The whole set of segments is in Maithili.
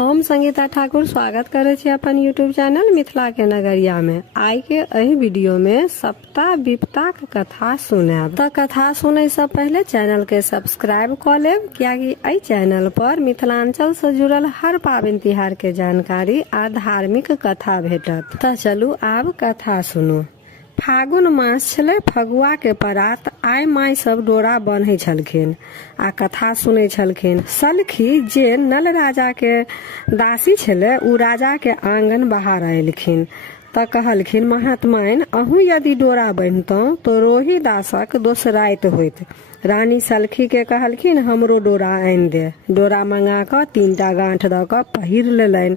हम संगीता ठाकुर स्वागत करे छी अपन यूट्यूब चैनल मिथिला के नगरिया में। आई के एही वीडियो में सप्ताह विपता के कथा सुनाब। त कथा सुने से पहले चैनल के सब्सक्राइब कर लेब, कियाकि एहि चैनल पर मिथिलांचल से जुड़ल हर पाबनि तिहार के जानकारी आ धार्मिक कथा भेटत। त चलू आब कथा सुनू। फागुन मास छले, फगुआ के परात। आइ माय सब डोरा बन्है छलखिन आ कथा सुनै छलखिन। सलखी जे नल राजा के दासी छले, उ राजा के आंगन बाहर अयलखिन त कहलखिन, महात्माइन अहूँ यदि डोरा बन्हतौं तो रोही दासक दोसराइत होइत। रानी सलखी के कहलखिन, हमरो डोरा आनि दे। डोरा मंगा क 3टा गांठ द क पहिर लेलनि।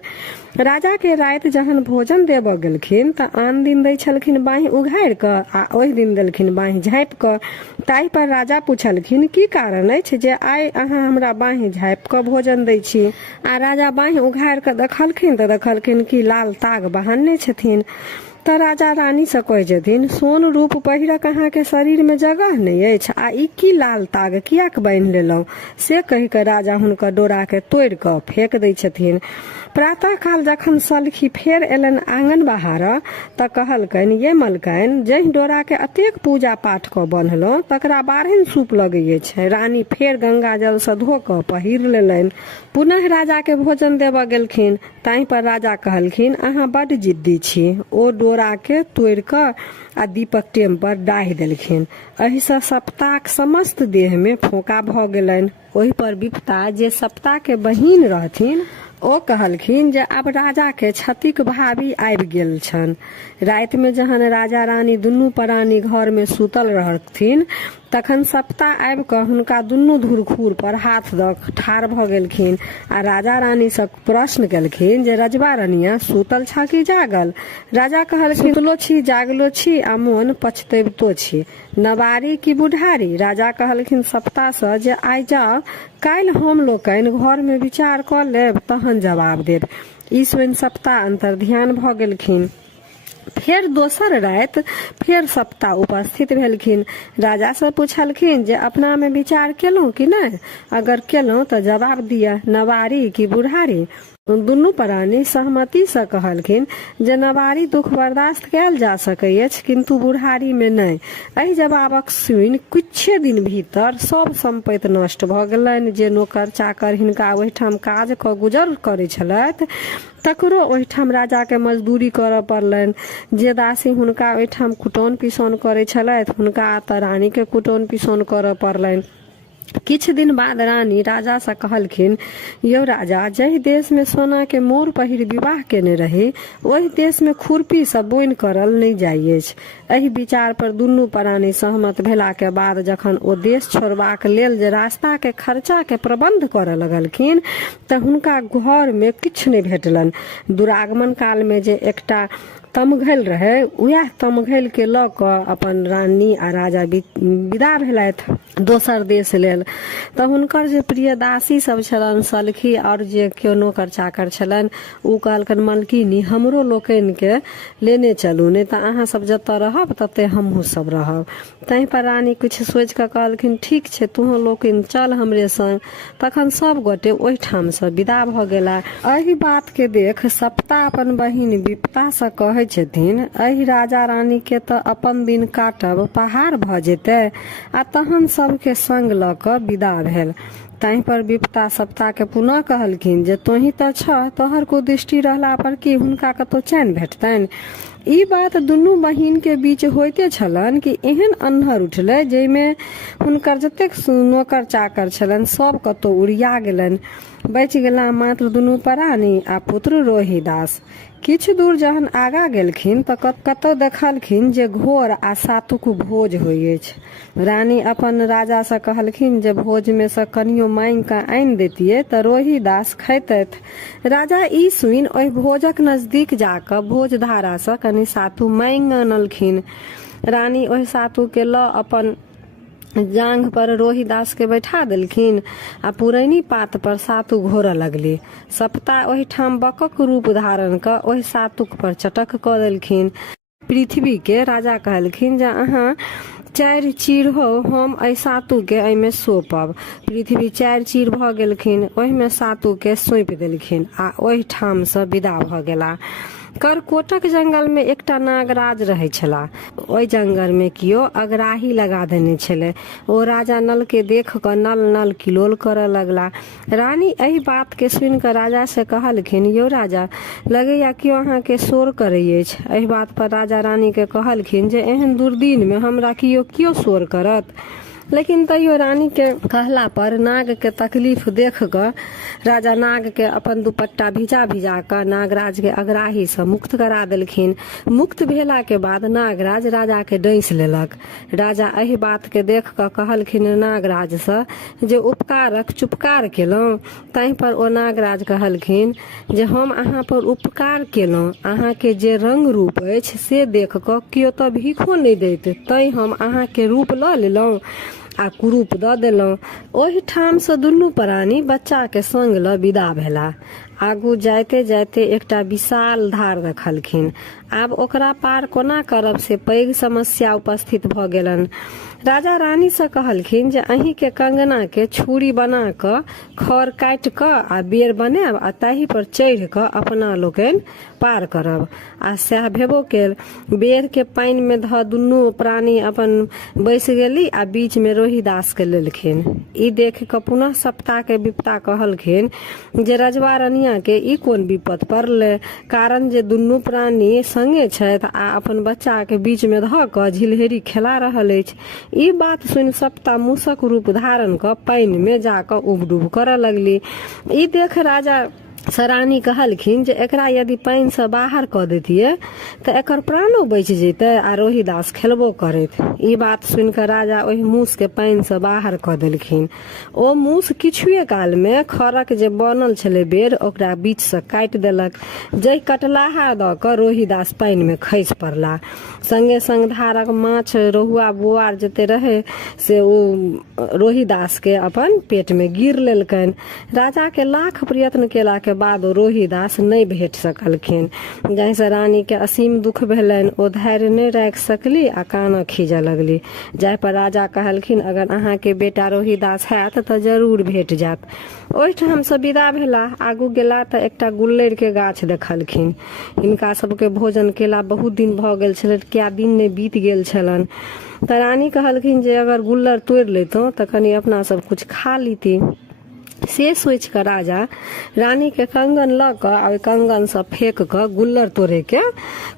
राजा के राति जहन भोजन देब गेलखिन त आन दिन दै छलखिन बाँहि उघारि क आ ओहि दिन देलखिन बाँहि झाँपि क। ताहि पर राजा पूछलखिन, की कारण अछि जे आइ अहाँ हमरा बाँहि झाँपि क भोजन दै छी? आ राजा बाँहि उघारि क देखलखिन त देखलखिन कि लाल ताग बहानने छथिन। त राजा रानी से कहै छथिन, सोन रूप पहिरक अहाँ के शरीर में जगह नहीं अछि, आ ई की लाल ताग कियाक बान्हि लेलौं? से कहि क राजा हुनकर डोरा के तोड़ि क फेंक दै छथिन। प्रातः काल जखन सलखी फेर एलन आंगन बाहर त कहलकन, ये मलकन, जहि डोरा के अतेक पूजा पाठ क बन्हलौं तकरा 12 सूप लगै अछि। रानी फेर गंगा जल से धो क पहिर लेलनि। पुनः राजा के भोजन देब गेलखिन। ताहि पर राजा कहलखिन, अहाँ बड्ड जिद्दी छी। ओ डोरा के तोड़ि क आ दीपक टेम पर डाहि देलखिन। एहि से सप्ताक समस्त देह में फोका भ गेलनि। ओहि पर विपता जे सप्ता के बहिन रहथिन, ओ कहलखिन जे आब राजा के छतिक भाभी आबि गेल छन। राति में जहन राजा रानी दुनू प्राणी घर में सुतल रहथिन, तखन सप्ता आबि क हुनका दुनू धुरखुर पर हाथ द ठाढ़ भ गेलखिन आ राजा रानी से प्रश्न केलखिन जे रजबा रनिया सुतल छ कि जागल? राजा कहलखिन, सुतलो छी, जागलो छी आ मोन पछतैबतो छी। नवारी की बुढ़ारी? राजा कहलखिन सप्ता से जे आइ जाओ, काल्हि हम लोकनि घर में विचार क लेब, तहन जवाब देब। ई सुनि सप्ता अंतर्ध्यान भ गेलखिन। फेर दोसर राति फेर सप्ता उपस्थित भेलखिन। राजा से पूछलखिन जे अपना में विचार केलहुं कि नहीं? अगर केलहुं तो जवाब दिया, नवारी की बुढ़ारी? दुनू प्राणी सहमति से कहलखिन जे नवारी दुख बर्दाश्त कयल जा सकैत अछि, किंतु बुढ़ारी में नहीं। एहि जवाबक सुनि किछे दिन भीतर सब संपत्ति नष्ट भ गेलनि। जे नौकर चाकर हिनका ओहिठाम काज क गुजर करै छलथि, तकरो ओहिठाम राजा के मजदूरी करऽ पड़लनि। जे दासी हुनका ओहिठाम कुटौन पिसौन करै छलथि, हुनका त रानी के कुटौन पिसौन करऽ पड़लनि। किछ दिन बाद रानी राजा से कहलखिन, यौ राजा, जहि देश में सोना के मोर पहिर विवाह केने रही, ओहि देश में खुरपी से बोनि करल नहीं जाइ अछि। एहि विचार पर दुनू प्राणी सहमत भेला के बाद जखन ओ देश छोड़बाक लेल जे रास्ता के खर्चा के प्रबंध करऽ लगलखिन, त हुनका घर में किछ नहीं भेटलनि। दुरागमन काल में जे एकटा तमघैल रहे, वएह तमघैल के ल क अपन रानी आ राजा विदा भेलथि दोसर देश लेल। त हुनकर जे प्रिय दासी सब छलन, सलखी और जे केओ नौकर चाकर छलन, उ कहलकन, मलकिनी, हमरो लोकनि के लेने चलू, नहीं त अहाँ सब जतऽ रहब तते हमहू सब रहब। तहि पर रानी कुछ सोच क कहलखिन, ठीक छै, तुहो लोकनि चल हमरे संग। तखन सब गोटे ओहिठाम से विदा भ गेला। एहि बात के देख सप्ता अपन बहिन विपता से कहे छथिन, एहि राजा रानी के त अपन दिन काटब पहाड़ भ जेतै। आ तहन सबके संग ल क विदा भेल। ताहि पर विपता सप्ता के पुनः कहलखिन जे तोही त छ, तोहर को दृष्टि रहला पर की हुनका कतौ चैन भेटतनि? ई बात दुनू बहिन के बीच होइते छलन कि एहन अन्हर उठले जइमे हुनकर जतेक नौकर चाकर छलन सब कतौ उड़िया गेलन। बचि गेला मात्र दुनू प्राणी आ पुत्र रोहिदास। किछ दूर जहन आगा गेलखिन त कतौ देखलखिन जे घोर आ सातुक भोज होइ अछि। रानी अपन राजा से कहलखिन जे भोज में से कनियो मांगि क आनि देतियै त रोहिदास खैतथि। राजा ई सुनि ओहि भोजक नजदीक जाक भोज धारा से कनि सातु मांगि आनलखिन। रानी ओहि सातु के ल अपन जांघ पर रोहिदास के बैठा देलखिन आ पुरैनी पात पर सातु घोरऽ लगली। सप्ता ओहिठाम बकक रूप धारण क ओहि सातुक पर चटक क देलखिन। पृथ्वी के राजा कहलखिन जे अहाँ 4 चीर हो हम एहि सातु के एहिमे सौंपब। पृथ्वी 4 चीर भ गेलखिन, ओहिमे सातु के सौंप देलखिन आ ओहि ठाम से विदा भ गेला। करकोटक जंगल में एकटा नागराज रहै छला। ओहि जंगल में कियो अगराही लगा देने छले। ओ राजा नल के देख क नल नल किलोल करऽ लगला। रानी एहि बात के सुनि क राजा से कहलखिन, यौ राजा, लगैया कियो अहाँ के शोर करैत अछि। एहि बात पर राजा रानी के कहलखिन जे एहन दुर्दिन में हमरा कियो शोर करत। लेकिन तैयो रानी के कहला पर नाग के तकलीफ देख क राजा नाग के अपन दुपट्टा भिजा भिजा क नागराज के अगराही से मुक्त करा देलखिन। मुक्त भेला के बाद नागराज राजा के डैस लेलक। राजा एहि बात के देख क कहलखिन नागराज से जे उपकारक चुपकार केलहुं। तहि पर ओ नागराज कहलखिन जे हम अहाँ पर उपकार केलहुं, अहाँ के जे रंग रूप अछि से देख क कियो त भीखो नहि दैत, तैं हम अहाँ के रूप ल लेलहुं आ कुरूप द देलहुं। ओहि ठाम से दुनू प्राणी बच्चा के संग ल विदा भेला। आगू जाइते जाइते एकटा विशाल धार देखलखिन। आब ओकरा पार कोना करब से पैघ समस्या उपस्थित भ गेलन। राजा रानी से कहलखिन जे अहीं के कंगना के छुरी बना क खर काटि क आ बेर बनाब आ ताहि पर चढ़ि क अपना लोकनि पार करब। आ सएह भेबो केल। बेर के पानि में ध दुनू प्राणी अपन बैस गेली आ बीच में रोहिदास के लेलखिन। ई देख क पुनः सप्ता के विपता कहलखिन जे रजवा रनिया के ई कोन विपत पड़ले, कारण जे दुनू प्राणी संगे छथि आ अपन बच्चा के बीच में ध क झिलहेरी खेला रहल अछि। ई बात सुनि सप्ता मूसक रूप धारण क पानि में जाकर उबडूब करऽ लगली। ई देख राजा रानी कहलखिन जे एकरा यदि पानि से बाहर क देतिये त एकर प्राणो बचि जैते आ रोहिदास खेलबो करैत। ई बात सुनि क राजा ओहि मूस के पानि से बाहर क देलखिन। ओ मूस किछुए काल में खरक जे बनल छले बेर ओकरा बीच से काटि देलक। जै कटलाहा द क रोहिदास पानि में खसि पड़ला। संगे संग धारक माछ, रहुआ, बोआर जते रहे से ओ रोहिदास के अपन पेट में गिर लेलकनि। राजा के लाख प्रयत्न केला के बाद रोहिदास नहीं भेट सकलखिन, जाहि से रानी के असीम दुख भेलनि। ओ धैर्य नहीं राखि सकली आ कानऽ खीजऽ लगली। जाहि पर राजा कहलखिन अगर अहाँ के बेटा रोहिदास हैत त जरूर भेट जात। ओहिठाम से विदा भेला। आगू गेला त एकटा गुल्लरि के गाछ देखलखिन। हिनका सबके भोजन केला बहुत दिन भ गेल छलनि, क्या दिन ने बीत गेल छलनि। त रानी कहलखिन जे अगर गुल्लर तोड़ि लेतौं त कनी अपना सब कुछ खा लीती। से सोच कर राजा रानी के कंगन ल क आ कंगन से फेंक क गुल्लर तोड़े के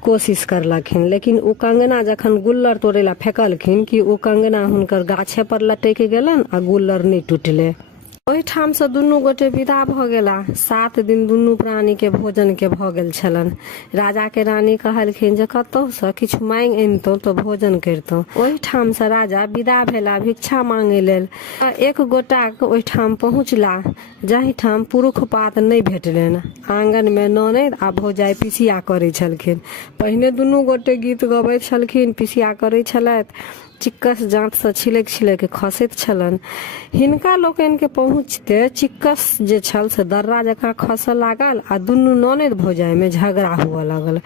कोशिश करलखिन। लेकिन ओ कंगना जखन गुल्लर तोड़े ला फेंकलखिन कि ओ कंगना हुनकर गाछे पर लटक गेलन आ गुल्लर नहीं टूटले। ओहि ठाम से दुनू गोटे विदा भ गेला। 7 दिन दुनू प्राणी के भोजन के भ गेल छलनि। राजा के रानी कहलखिन जे कतौ से किछु मांग अनितौं त भोजन करितौं। ओहि ठाम से राजा विदा भेला भिक्षा मांगे लेल। एक गोटा ओहि ठाम पहुंचला जाहि ठाम पुरुष पात नहीं भेटलनि। आंगन में ननद आ भौजाई पिसिया करे छलखिन। पहिने दुनू गोटे गीत गबैत छलखिन, पिसिया करे छलथि। चिक्कस जांत से छिलक छिलक खसैत छलनि। हिनका लोकनि के पहुंचते चिक्कस जे छल से दर्रा जकां खसऽ लागल आ दुनू ननद भौजाई में झगड़ा हुअ लगल।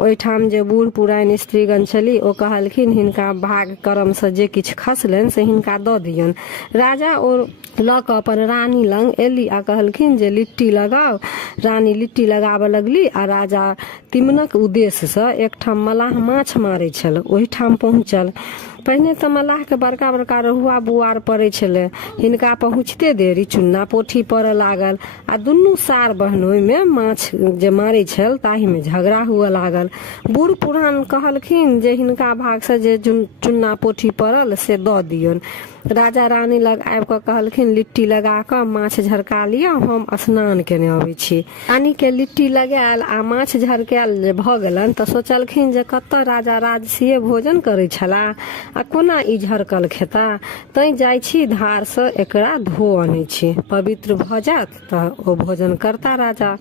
ओहिठाम जे बूढ़ पुरान स्त्रीगण छली ओ कहलखिन हिनका भाग कर्म से जे किछु खसलनि से हिनका दऽ दियौन। राजा ओ ल क अपन रानी लंग एली आ कहलखिन जे लिट्टी लगाओ। रानी लिट्टी लगाबऽ लगली आ राजा तिमनक उद्देश्य से एकठाम मलाह माछ मारै छल ओहि ठाम पहुंचल। पहिने तऽ मलाह के बड़का बड़का रहुआ बुआर पड़े छले। हिनका पहुंचते देरी चुन्ना पोठी पड़े लागल आ दुनू सार बहनोई में माछ जे मारे छल ताहि में झगड़ा हुआ लागल। बूढ़ पुरान कहलखिन जे हिनका भाग से जे चुन्ना पोठी पड़ल से दऽ दियौन। राजा रानी लग आबि कऽ कहलखिन लिट्टी लगा कऽ माछ झरका लिअ, हम स्नान केने अबै छी। रानी के लिट्टी लगायल आ माछ झरकायल जे भऽ गेलनि तऽ सोचलखिन जे कतऽ राजा राजसीय भोजन करै छलाह आ कोना ई झरकल खेता। तैं जाइ छी धार से एकरा धो अनै छी, पवित्र भऽ जायत तऽ ओ भोजन करता राजा।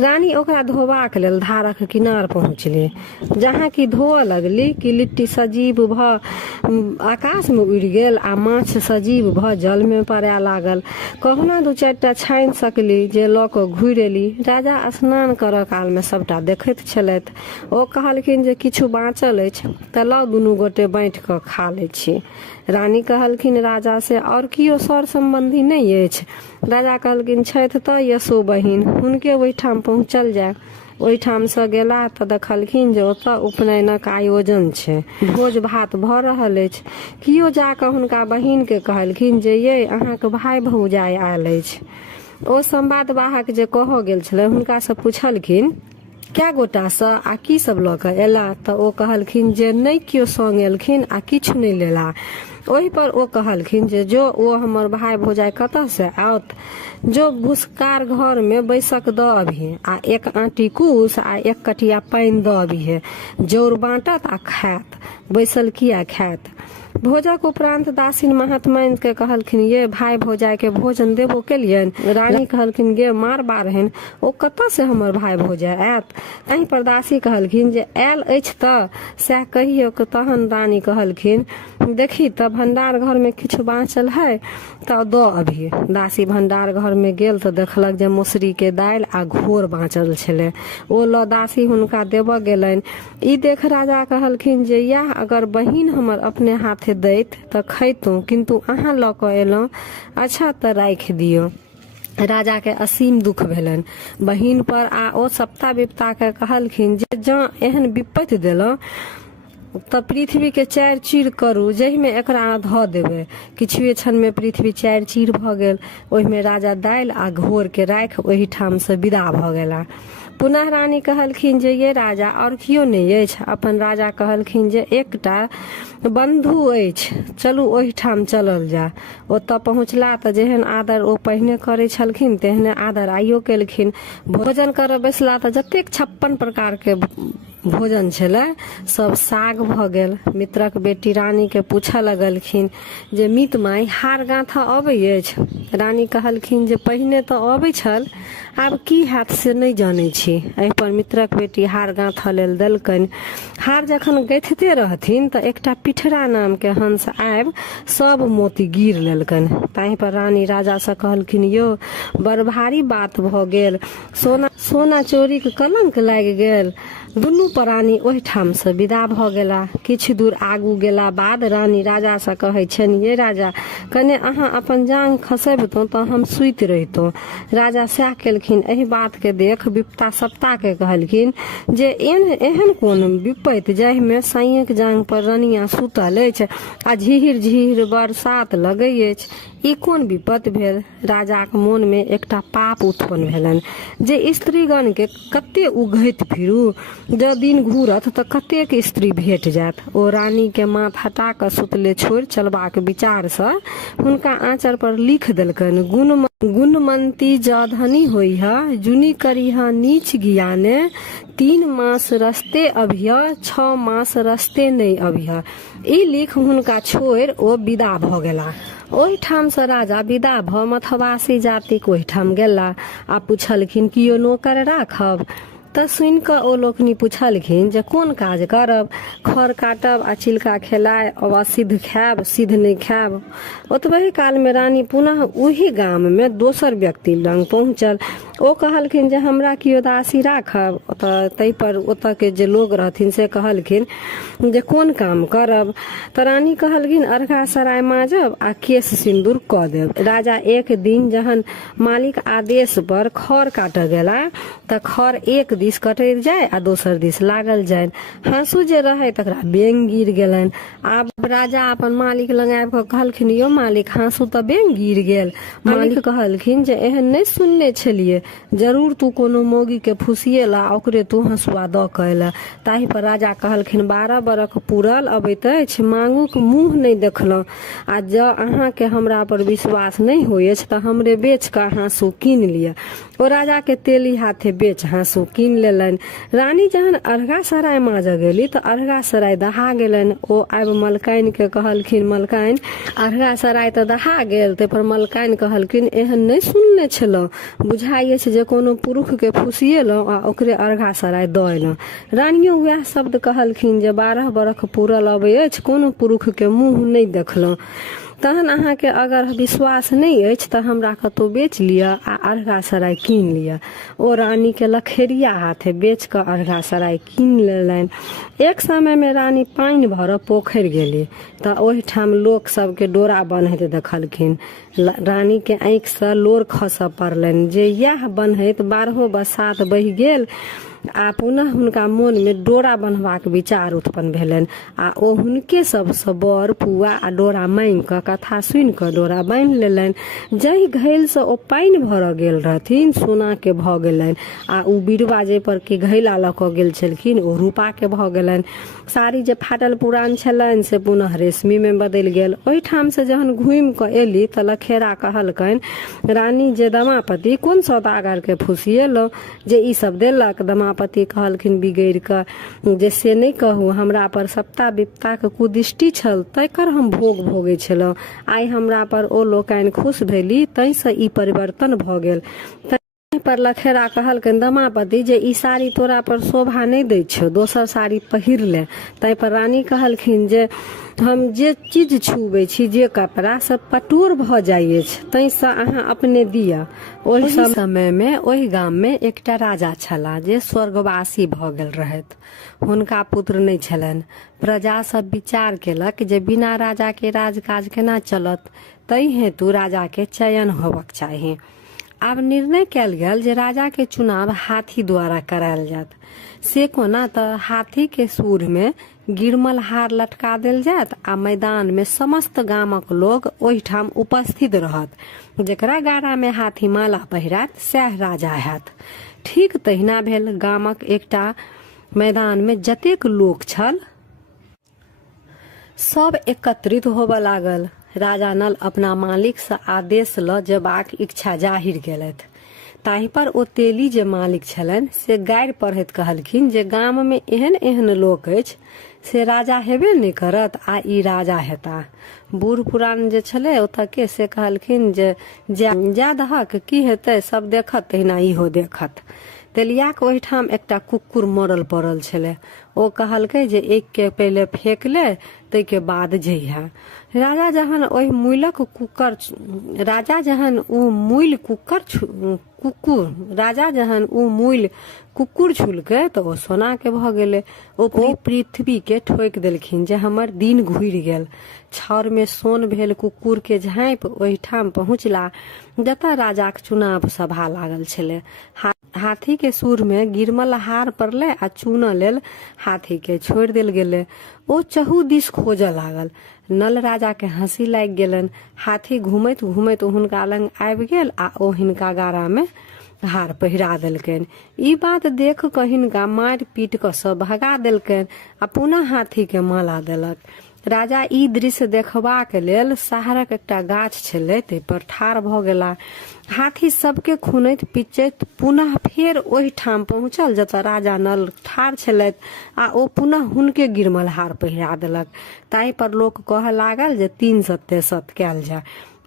रानी ओकरा धोबाक लेल धारक किनार पहुँचली। जहाँ की धोअ लगली कि लिट्टी सजीव भ आकाश में उड़ि गेल आ माछ सजीव भ जल में पड़े लागल। कहुना 2-4टा छानि सकली जे लऽ कऽ घुरि एली। राजा स्नान करऽ काल में सबटा देखैत छलथि। ओ कहलखिन जे किछु बाँचल अछि तऽ लऽ दुनू गोटे बाँटि कऽ खा लै छी। रानी कहलखिन राजा से और कियो सर संबंधी नहीं अछि। राजा कहलखिन छथि तऽ यशो बहिन, हुनके ओहिठाम पहुँचल जाय। ओहिठाम से गेला तऽ देखलखिन जे ओतऽ उपनयनक आयोजन छै, भोज भात भऽ रहल अछि। कियो जाकऽ हुनका बहिन के कहलखिन जे ये अहाँके भाई भौजाई आयल अछि। ओ संवाद वाहक जे कहऽ गेल छलै हुनका से पूछलखिन क्या गोटा से आ की सब लऽ कऽ एला, तऽ ओ कहलखिन जे नहि कियो संग एलखिन आ किछु नहि लेला। ओहि पर ओ कहलखिन जे जो ओ हमर भाई भौजाई कतऽ से आओत, जो भूसकार घर में बैसक दऽ अभी आ एक आँटी कुश आ एक कटिया पानि दऽ अभी, जौर बाँटत आ खायत, बैसल किया खायत। भोजक उपरांत दासिन महात्माइन के कहलखिन ये भाई भौजाई के भोजन देबो केलियनि। रानी कहलखिन गे मार बारहन, ओ कतऽ से हमर भाई भौजाई आयत। एहि पर दासी कहलखिन जे आयल अछि तऽ सएह कहियो। तहन रानी कहलखिन देखी तऽ भंडार घर में किछु बाँचल है तऽ दऽ अभी। दासी भंडार घर में गेल तऽ देखलक जे मौसरी के दालि आ घोर बाँचल छलै। ओ लऽ दासी हुनका देबऽ गेलनि। ई देख राजा कहलखिन जे यह अगर बहिन हमर अपने हाथे दैत तऽ खैतौं, किंतु अहाँ लऽ कऽ एलौं, अच्छा तऽ राखि दियौ। राजा के असीम दुख भेलनि बहिन पर आ ओ सप्ता विपता के कहलखिन जे जँ एहन विपत्ति देलौं तऽ पृथ्वी के 4 चीर करू, जहि में एकरा धऽ देबै। किछुए क्षण में पृथ्वी 4 चीर भऽ गेल। ओहि में राजा दालि आ घोर के राखि ओहि ठाम से विदा भऽ गेला। पुनः रानी कहलखिन जे ये राजा और कियो नहीं अछि। अपन राजा कहलखिन जे एकटा बंधु अछि, चलू ओहि ठाम चलल जा। ओतऽ पहुँचला तऽ जेहन आदर ओ पहिने करै छलखिन तेहने आदर आइयो केलखिन। भोजन करऽ बैसला तऽ जतेक 56 प्रकार के भोजन छलै सब साग भऽ गेल। मित्रक बेटी रानी के पूछऽ लगलखिन जे मित माई हार गाँथा अबै अछि। रानी कहलखिन जे पहिने तऽ अबै छल, आब की हैत से नहीं जानै छी। एहि पर मित्रक बेटी हार गाँथऽ लेल देलकनि। हार जखन गैथते रहथिन तऽ एकटा पिठरा नाम के हंस आबि सब मोती गिर लेलकनि। ताहि पर रानी राजा से कहलखिन यौ बड़ भारी बात भऽ गेल, सोना चोरी के कलंक लागि गेल। दुनू प्राणी ओहि ठाम से विदा भऽ गेला। किछु दूर आगू गेला बाद रानी राजा से कहै छनि ये राजा कने अहाँ अपन जांग खसैबतौं तऽ हम सुति रहितौं। राजा सएह केलखिन। एहि बात के देख विपता सप्ता के कहलखिन जे एहन कोन विपत्ति जाहि में साइयक जांग पर रनिया सुतल अछि आ झिहिर झिहिर बरसात लगै अछि, ई कोन विपत्ति भेल। राजाक मोन में एकटा पाप उत्पन्न भेलनि जे स्त्रीगण के कते उघैत फिरू, जँ दिन घूरत तऽ कतेक स्त्री भेट जायत। ओ रानी के माथ हटा कऽ सुतले छोड़ि चलबाक विचार से हुनका आंचर पर लिख देलकनि गुणमंती जधनी होइह, जुनी करीह नीच ज्ञाने, 3 मास रस्ते अभिय, 6 मास रस्ते नहीं अभिय। ई लिख हुनका छोड़ि ओ विदा भऽ गेला। ओहि ठाम से राजा विदा भऽ मथवासी जातिक ओहि ठाम गेला आ पूछलखिन कियो नौकर राखब। तऽ सुनि कऽ ओ लोकनि पूछलखिन जे कोन काज करब। खर काटब आ चिलका खेलाय, असिद्ध खायब, सिद्ध नहीं खायब। ओतबहि काल में रानी पुनः ओही गाम में दोसर व्यक्ति लग पहुँचल। ओ कहलखिन जे हमरा कियो दासी राखब। ताहि पर ओतऽ के जे लोग रहथिन से कहलखिन जे कोन काम करब। तऽ रानी कहलखिन अर्घा सराय माजब आ केश सिंदूर कऽ देब। राजा एक दिन जहन मालिक आदेश पर खर काटऽ गेला तऽ खर एक दिस कटैत जाय आ दोसर दिस लागल जाय। हाँसू जे रहे तकरा बेंग गिर गेलनि। आब राजा अपन मालिक लग आबि कऽ कहलखिन यौ मालिक हाँसू तऽ बेंग गिर गेल। मालिक कहलखिन जे एहन नहीं सुनने छलिए, जरूर तू कोनो मौगी के फुसिएला ओकरे तू हंसुआ दऽ कऽ एला। ताहि पर राजा कहलखिन 12 बरख पूरल अबैत अछि, मांगुक मुंह नहीं देखलहुँ, आ जँ अहाँ के हमरा पर विश्वास नहीं होइत अछि तऽ हमरे बेच कऽ हाँसू कीन लिअ ओ राजा के तेली हाथे बेच हाँसू कीन लेलन। रानी जहन अरगा सराय माज गेली तो अरगा सराय दहा गेलन। ओ आब मलकाइन के कहलखिन, मलकाइन अरगा सराय तो दहा गेल। ते पर मलकाइन कहलखिन, एहन नहीं सुनने छलो, बुझाइए छै जे कोनो पुरुष के फुसिएलौ आ ओकरे अरगा सराय दएलौ। रानियो वएह शब्द कहलखिन जे 12 बरख पूरल अबै अछि, कोनो पुरुष के मुंह नहीं देखलौ। तहन अहाँ के अगर विश्वास नहीं अछि तो हमरा कतौ बेच लिया आ अरगा सराय कीन लिया। ओ रानी के लखेरिया हाथे बेच कर अरगा सराय कीन लेलनि। एक समय में रानी पानि भरऽ पोखरि गेली तऽ ओहिठाम लोक सबके डोरा बन्हैत देखलखिन। रानी के आँखि से लोर खसऽ पड़लनि जे यह बन्हैत 12 बरसात बहि गेल आ पुनः हुनका मोन में डोरा बन्हबाक विचार उत्पन्न भेलनि। आ ओ हुनके सबसँ बर पुआ आ डोरा मांगि कऽ कथा सुनि कऽ डोरा बान्हि लेलनि। जाहि घैल से ओ पानि भरऽ गेल रहथिन सोना के भऽ गेलनि आ उ बिरवा जे पर के घैला लऽ कऽ गेल छलखिन ओ रूपा के भऽ गेलनि। साड़ी जे फाटल पुरान छलनि से पुनः रेशमी में बदलि गेल। ओहिठाम से जहन घुमि कऽ एली तऽ लखेरा कहलकनि, रानी जे दमापति कोन सौदागर के फुसिएलौ जे ई सब देलक। दमापति कहलखिन बिगड़ि कऽ जे से नहीं कहू, हमरा पर सप्ता विपता के कुदृष्टि छल तकर हम भोग भोगै छलहुँ। आइ हमरा पर ओ लोकनि खुश भेली तैसँ ई परिवर्तन भऽ गेल। पर लखेरा कहलकनि, दमापति जे ई साड़ी तोरा पर शोभा नहीं दै छौ, दोसर साड़ी पहिर ले। तै पर रानी कहलखिन जे हम जे चीज छुबै छी, जे कपड़ा सब पटोर भऽ जाइ अछि, तैसँ अहाँ अपने दिया। ओहि समय में ओहि गाम में एकटा राजा छला जे स्वर्गवासी भऽ गेल रहथि। हुनका पुत्र नहीं छलनि। प्रजा सब विचार केलक जे बिना राजा के राजकाज केना चलत, तै हेतु राजा के चयन होबक चाही। आब निर्णय कयल गेल जे राजा के चुनाव हाथी द्वारा करायल जात। से कोना तऽ हाथी के सूर में गिरमल हार लटका देल जात आ मैदान में समस्त गामक लोग ओहिठाम उपस्थित रहत। जेकरा गाड़ा में हाथी माला पहिरात सएह राजा हैत। ठीक तहिना भेल। गामक एकटा मैदान में जतेक लोक छल सब एकत्रित होबऽ लागल। राजा नल अपना मालिक से आदेश ल जेबाक इच्छा जाहिर केलथि। ताहि पर ओ तेली जे मालिक छलनि से गारि पढ़ैत कहलखिन जे गाम में एहन एहन लोक अछि से राजा हेबे नहीं करत आ ई राजा हेता। बूढ़ पुरान जे छले ओतऽ के से कहलखिन जे जा दहक की हेतै, सब देखत तहिना इहो देखत। तेलिया के ओहिठाम एकटा कुकुर मरल पड़ल छले। ओ कहलकै जे एक के पहले फेंक ले तै के बाद जइहा। राजा जहन ओहि मूलक कुकर राजा जहन उ मूल कुकुर छुलकै तऽ ओ सोना के भऽ गेलै। ओ पृथ्वी के ठोकि देलखिन जे हमर दिन घुरि गेल। छाउर में सोन भेल कुकुर के झाँपि ओहिठाम पहुँचला जतऽ राजा के चुनाव सभा लागल छलै। हाथी के सूर में गिरमल हार पड़ले आ चुनऽ लेल हाथी के छोड़ि देल गेलै। ओ चहु दिस खोजऽ लागल। नल राजा के हंसी लागि गेलनि। हाथी घूमैत घूमैत हुनका लग आबि गेल आ ओ हिनका गाड़ा में हार पहिरा देलकनि। ई बात देख कऽ हिनका मारि पीट कऽ सब भगा देलकनि आ पुनः हाथी के माला देलक। राजा ई दृश्य देखबाक लेल शहरक एकटा गाछ छलै तै पर ठाढ़ भऽ गेला। हाथी सबके खुनैत पिचैत पुनः फेर ओहि ठाम पहुँचल जतऽ राजा नल ठाढ़ छलथि आ ओ पुनः हुनके गिरमल हार पहिरा देलक। ताहि पर लोक कहऽ लागल जे 300 कयल जाय।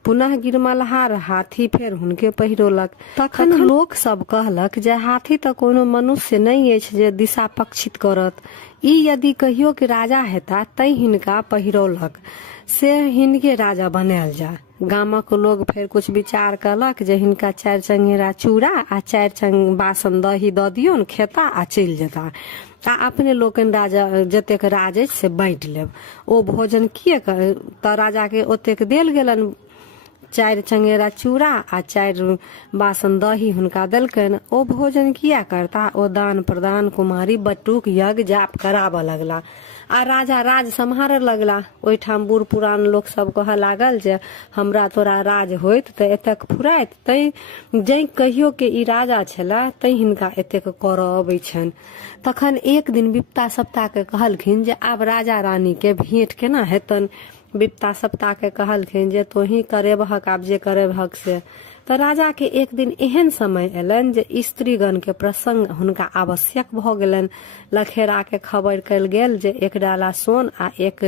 पुनः गिरमल हार हाथी फेर हुनके पहिरोलक। तखन लोक सब कहलक जे हाथी तऽ कोनो मनुष्य नहीं अछि जे दिशा पक्षित करत। ई यदि कहियो के राजा हेता तै हिनका पहिरौलक से हिनके राजा बनायल जाय। गामक लोग फेर कुछ विचार कलक जे हिनका 4 चंगेरा चूड़ा आ 4 चंग बासन दही दऽ दियौन, खेता आ चलि जेता आ अपने लोकनि राजा जतेक राज अछि से बाँटि लेब। ओ भोजन किए तऽ राजा के ओतेक देल गेलनि। 4 चंगेरा चूड़ा आ 4 बासन दही हुनका देलकनि। ओ भोजन किया करता, ओ दान प्रदान कुमारी बटुक यज्ञ जाप कराबऽ लगला आ राजा राज सम्हारऽ लगला। ओहिठाम बूढ़ पुरान लोक सब कहऽ लागल जे हमरा तोरा राज होइत तऽ एतेक फुराइत, तै जै कहियो के ई राजा छला तै हिनका एतेक करऽ अबै छनि। तखन एक दिन विपता सप्ता के कहलखिन जे आब राजा रानी के भेंट केना हेतनि। विपता सप्ता के कहलखिन जे तोही करेबहक आब जे करेबहक से। तो राजा के एक दिन एहन समय एलन जे स्त्रीगण के प्रसंग हुनका आवश्यक भ गेलन। लखेरा के खबर कल गेल जे 1 डाला सोन आ 1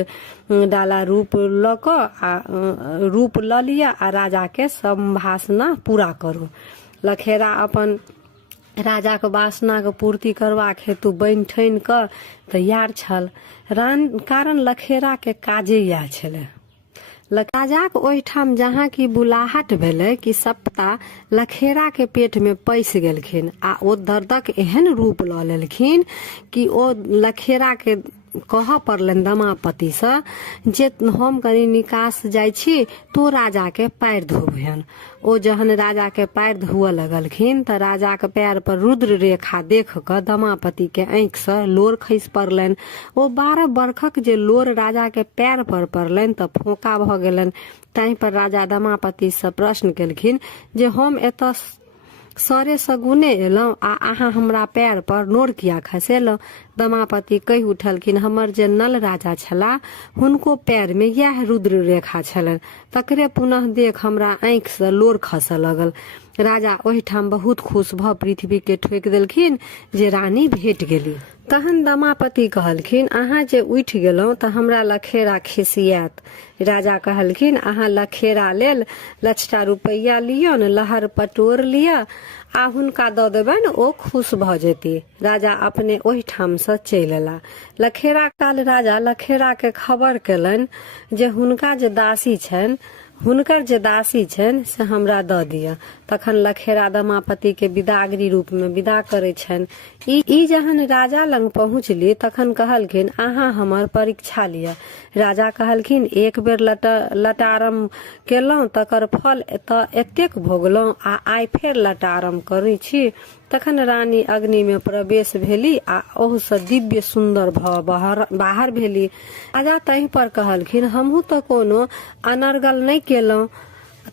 डाला रूप ल क आ रूप ल लिया आ राजा के संभाषणा पूरा करू। लखेरा अपन राजा के वासना के पूर्ति करबाक हेतु बनि ठनि क तैयार छल। कारण लखेरा के काजे इएह छलै। राजाक ओहिठाम जहाँ की बुलाहट भेलै कि सप्ता लखेरा के पेट में पैस गेलखिन आ ओ दर्दक एहन रूप ल लेलखिन कि ओ लखेरा के कह पड़लन दमापति से जे हम कनी निकास जाय छी तो राजा के पैर धोबहन। ओ जहन राजा के पैर धोअ लगलखिन त राजा के पैर पर रुद्र रेखा देख क दमापति के आंख से लोर खसि पड़लनि। ओ 12 बरखक जे लोर राजा के पैर पर पड़लनि त फोका भ गेलनि। ताहि पर राजा दमापति से प्रश्न केलखिन जे हम एतऽ सरे सगुने एलौं आ अहाँ हमरा पैर पर नोर किया खसेलौं। दमापति कहि उठलखिन हमर जे नल राजा छला हुनको पैर में यह रुद्र रेखा छलनि, तकरे पुनः देख हमरा आंख से लोर खसऽ लगल। राजा ओहिठाम बहुत खुश भ पृथ्वी के ठोकि देलखिन जे रानी भेट गेली। तहन दमापति कहलखिन अहाँ जे उठि गेलौं त हमरा लखेरा खिसियात। राजा कहलखिन अहाँ लखेरा लेल लक्षटा रुपैया लियौन, लहर पटोर लिया आ हुनका द देबनि, ओ खुश भ जेती। राजा अपने ओहिठाम से चलि एला। लखेरा काल राजा लखेरा के खबर केलनि जे हुनका जे दासी छनि हुनकर जे दासी छनि से हमरा द दिया। तखन लखेरा दमापति के विदागरी रूप में विदा करे छनि। ई जहन राजा लंग पहुँचली तखन कहलखिन अहाँ हमर परीक्षा लिया। राजा कहलखिन एक बेर लटारम केलौं तकर फल एतेक भोगलौं आ आइ फेर लटारम करै छी। तखन रानी अग्नि में प्रवेश भेली आ ओहू से दिव्य सुंदर भ बाहर भेली। राजा तहि पर कहलखिन हमहू तो कोनो अनर्गल नहीं केलौं।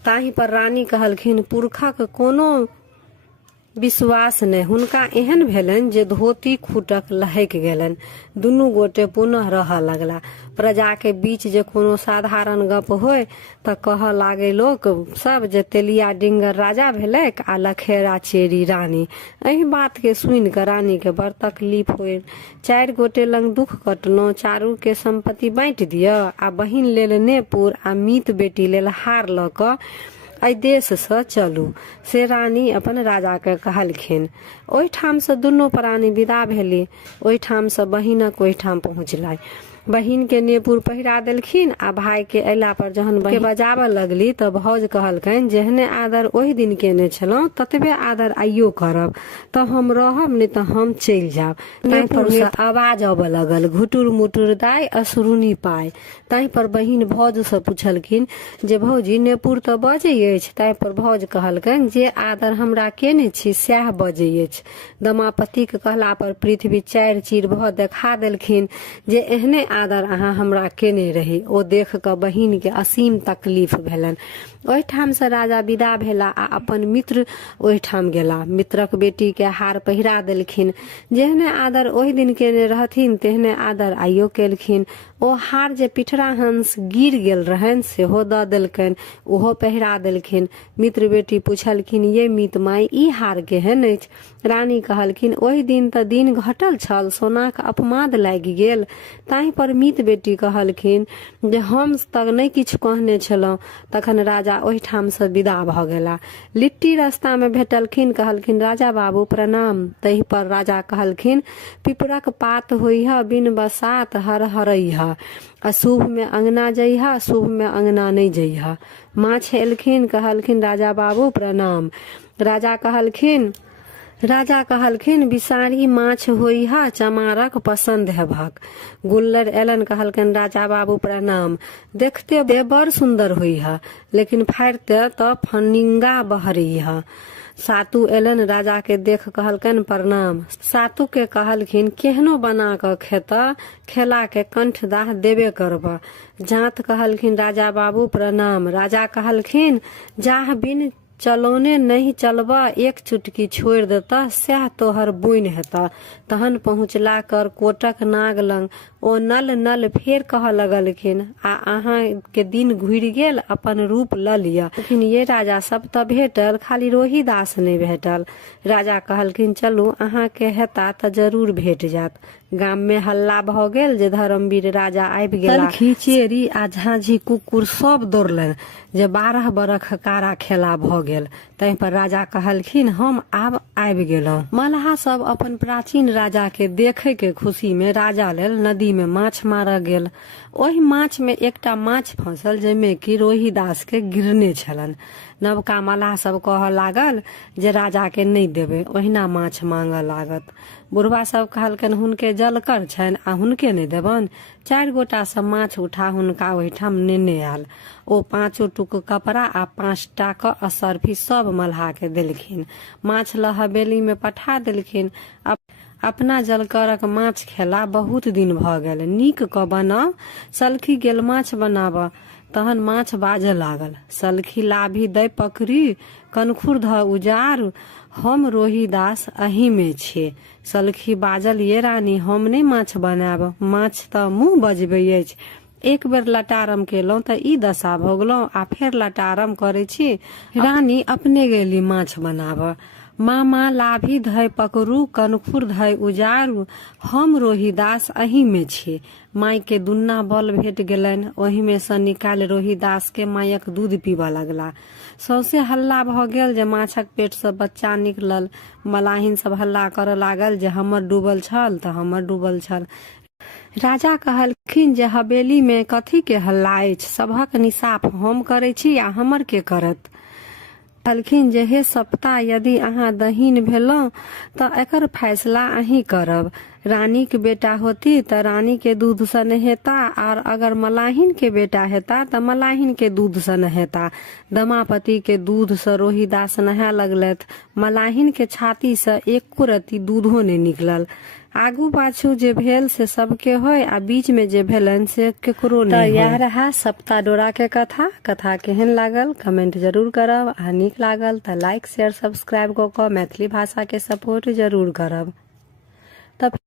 ताहि पर रानी कहलखिन पुरखक कोनो विश्वास नहीं। हुनका एहन भेलनि जे धोती खूटक लहक गेलनि। दुनू गोटे पुनः रहऽ लगला। प्रजा के बीच जे कोनो साधारण गप होय त कह लागे लोक सब जे तेलिया डिंगर राजा भेलैक आ लखेरा चेरी रानी। एहि बात के सुनि क रानी के बड़ तकलीफ होय। 4 गोटे लंग दुख कटलौं। चारू के संपत्ति बांटि दिया आ बहिन लेल नेपुर आ मीत बेटी लेल हार ल क एहि देश से चलू से रानी अपन राजा के कहलखिन। ओहिठाम से दुनू प्राणी विदा भेली। ओहिठाम से बहिनक ओहिठाम पहुँचलै। बहिन के नेपुर पहिरा देलखिन आ भाई के अयला पर जहन बहिन बजाबऽ लगली त भौज कहलकनि जेहने आदर ओहि दिन केने छलौं ततबे आदर आइयो करब। त हम रहब नहीं त हम चलि जाब। नेपुर से आवाज आबऽ लगल घुटुर मुटुर दाय असुरुनी पाय। ताहि पर बहिन भौज से पूछलखिन जे भौजी नेपुर त बजै अछि। ताहि पर भौज कहलकनि जे आदर हमरा केने छी सएह बजै अछि। दमापति के कहला पर पृथ्वी 4 चीर भ देखा देलखिन जे एहने आदर अहाँ हमरा केने रही। ओ देख क बहिन के असीम तकलीफ भेलनि। ओहिठाम से राजा विदा भेला आ अपन मित्र ओहिठाम गेला। मित्रक बेटी के हार पहिरा देलखिन। जेहने आदर ओहि दिन केने रहथिन तेहने आदर आइयो केलखिन। ओ हार जे पिठरा हंस गिर गेल रहनि सेहो द देलकनि, ओहो पहिरा देलखिन। मित्र बेटी पूछलखिन ये मीत माई ई हार केहन अछि। रानी कहलखिन ओहि दिन त दिन घटल छल, सोनाक अपमाद लागि गेल। ताहि पर मीत बेटी कहलखिन जे हम तक नहीं किछु कहने छलौं। तखन राजा ओहिठाम से विदा भ गेला। लिट्टी रास्ता में भेटलखिन। कहलखिन राजा बाबू प्रणाम। तहि पर राजा कहलखिन पिपरक पात होइह बिन बसात हर हरइह। अशुभ में अंगना जइहा, शुभ में अंगना नहीं जइहा। माछ एलखिन। कहलखिन राजा बाबू प्रणाम। राजा कहलखिन बिसारी माछ होइहा, चमारक पसंद हेभक। गुल्लर एलन। कहलखिन राजा बाबू प्रणाम। देखते बे बड़ सुंदर होइहा, लेकिन फाड़ते त फनिंगा बहरिहा। सातु एलन। राजा के देख कहलकन प्रणाम। सातु के कहलखिन केहनो बना क खेता, खेला के कंठ दाह देबे करबा। जात कहलखिन राजा बाबू प्रणाम। राजा कहलखिन जाह बिन चलौने नहीं चलबा, एक चुटकी छोड़ देता सह तोहर बुन हेता। तहन पहुँचला कर कोटक नाग लंग ओ नल नल फेर कह लगलखिन आ अहाँ के दिन घुरि गेल, अपन रूप ल लिअ। लेकिन ये राजा सब तऽ भेटल, खाली रोहिदास नहि भेटल। राजा कहलखिन चलू अहाँ के हेता तऽ जरूर भेट जात। गाम में हल्ला भ गेल जे धर्मवीर राजा आबि गेला। सलखी, चेरी आ झाझी कुकुर सब दौड़लनि जे 12 बरख कारा खेला भ गेल। तै पर राजा कहलखिन हम आब आबि गेलहुं। मल्लाह सब अपन प्राचीन राजा के देखे के खुशी में राजा लेल नदी में माछ मारऽ गेल। ओहि माछ में एकटा माछ फंसल जैमे कि रोहिदास के गिरने छलनि। नवका मल्लाह सब कहऽ लागल जे राजा के नहीं देबै, ओहिना माछ मांगऽ लागत। बुढ़वा सब कहलकनि हुनके जलकर छनि आ हुनके नहीं देबनि। 4 गोटा सब माछ उठा हुनका ओहिठाम नेने आयल। ओ 5 टुक कपड़ा आ 5 टा क असरफी सब मल्लाह के देलखिन। माछ ल हवेली में पठा देलखिन। अपना जलकरक माछ खेला बहुत दिन भ गेल, नीक क बनाव। सलखी गेल माछ बनाबऽ, तहन माछ बाजऽ लागल, सलखी लाभी दै पकड़ी, कनखुर ध उजार, हम रोहिदास अही में छे। सलखी बाजल ये रानी हम नहीं माछ बनाब, माछ त मुँह बजबै अछि। एक बेर लटारम केलहुं त ई दशा भोगलहुं आ फेर लटारम करे छी। रानी अपने गेली माछ बनाब। मामा लाभी धय पकड़ू, कनखुर धय उजारू, हम रोहिदास अही में छी। माई के दुन्ना बल भेट गेलनि। ओही में से निकाल रोहिदास के मायक दूध पीबऽ लगला। सौसे हल्ला भ गेल जे माछक पेट से बच्चा निकलल। मलाहिन सब हल्ला करऽ लागल जे हमर डूबल छल त हमर डूबल छल। राजा कहलखिन जे हवेली में कथी के हल्ला अछि, सबहक निसाफ हम करे छी आ हमर के करत। कहलखिन जे हे सप्ता, यदि अहाँ दहीन भेलौं त एकर फैसला अहीं करब। रानी के बेटा होती त रानी के दूध से नहेता, और अगर मलाहिन के बेटा हेता त मलाहिन के दूध से नहेता। दमापति के दूध से रोहिदास नहाय लगलैथ। मलाहिन के छाती से एको रत्ती दूधो ने निकलल। आगू पाछू जे भेल से सबके होय, आ बीच में जे भेलन से केकरो नहीं होय। यह रहा सप्ता डोरा के कथा। कथा केहन लागल कमेंट जरूर करब, आ नीक लागल त लाइक शेयर सब्सक्राइब क मैथिली भाषा के सपोर्ट जरूर करब। तब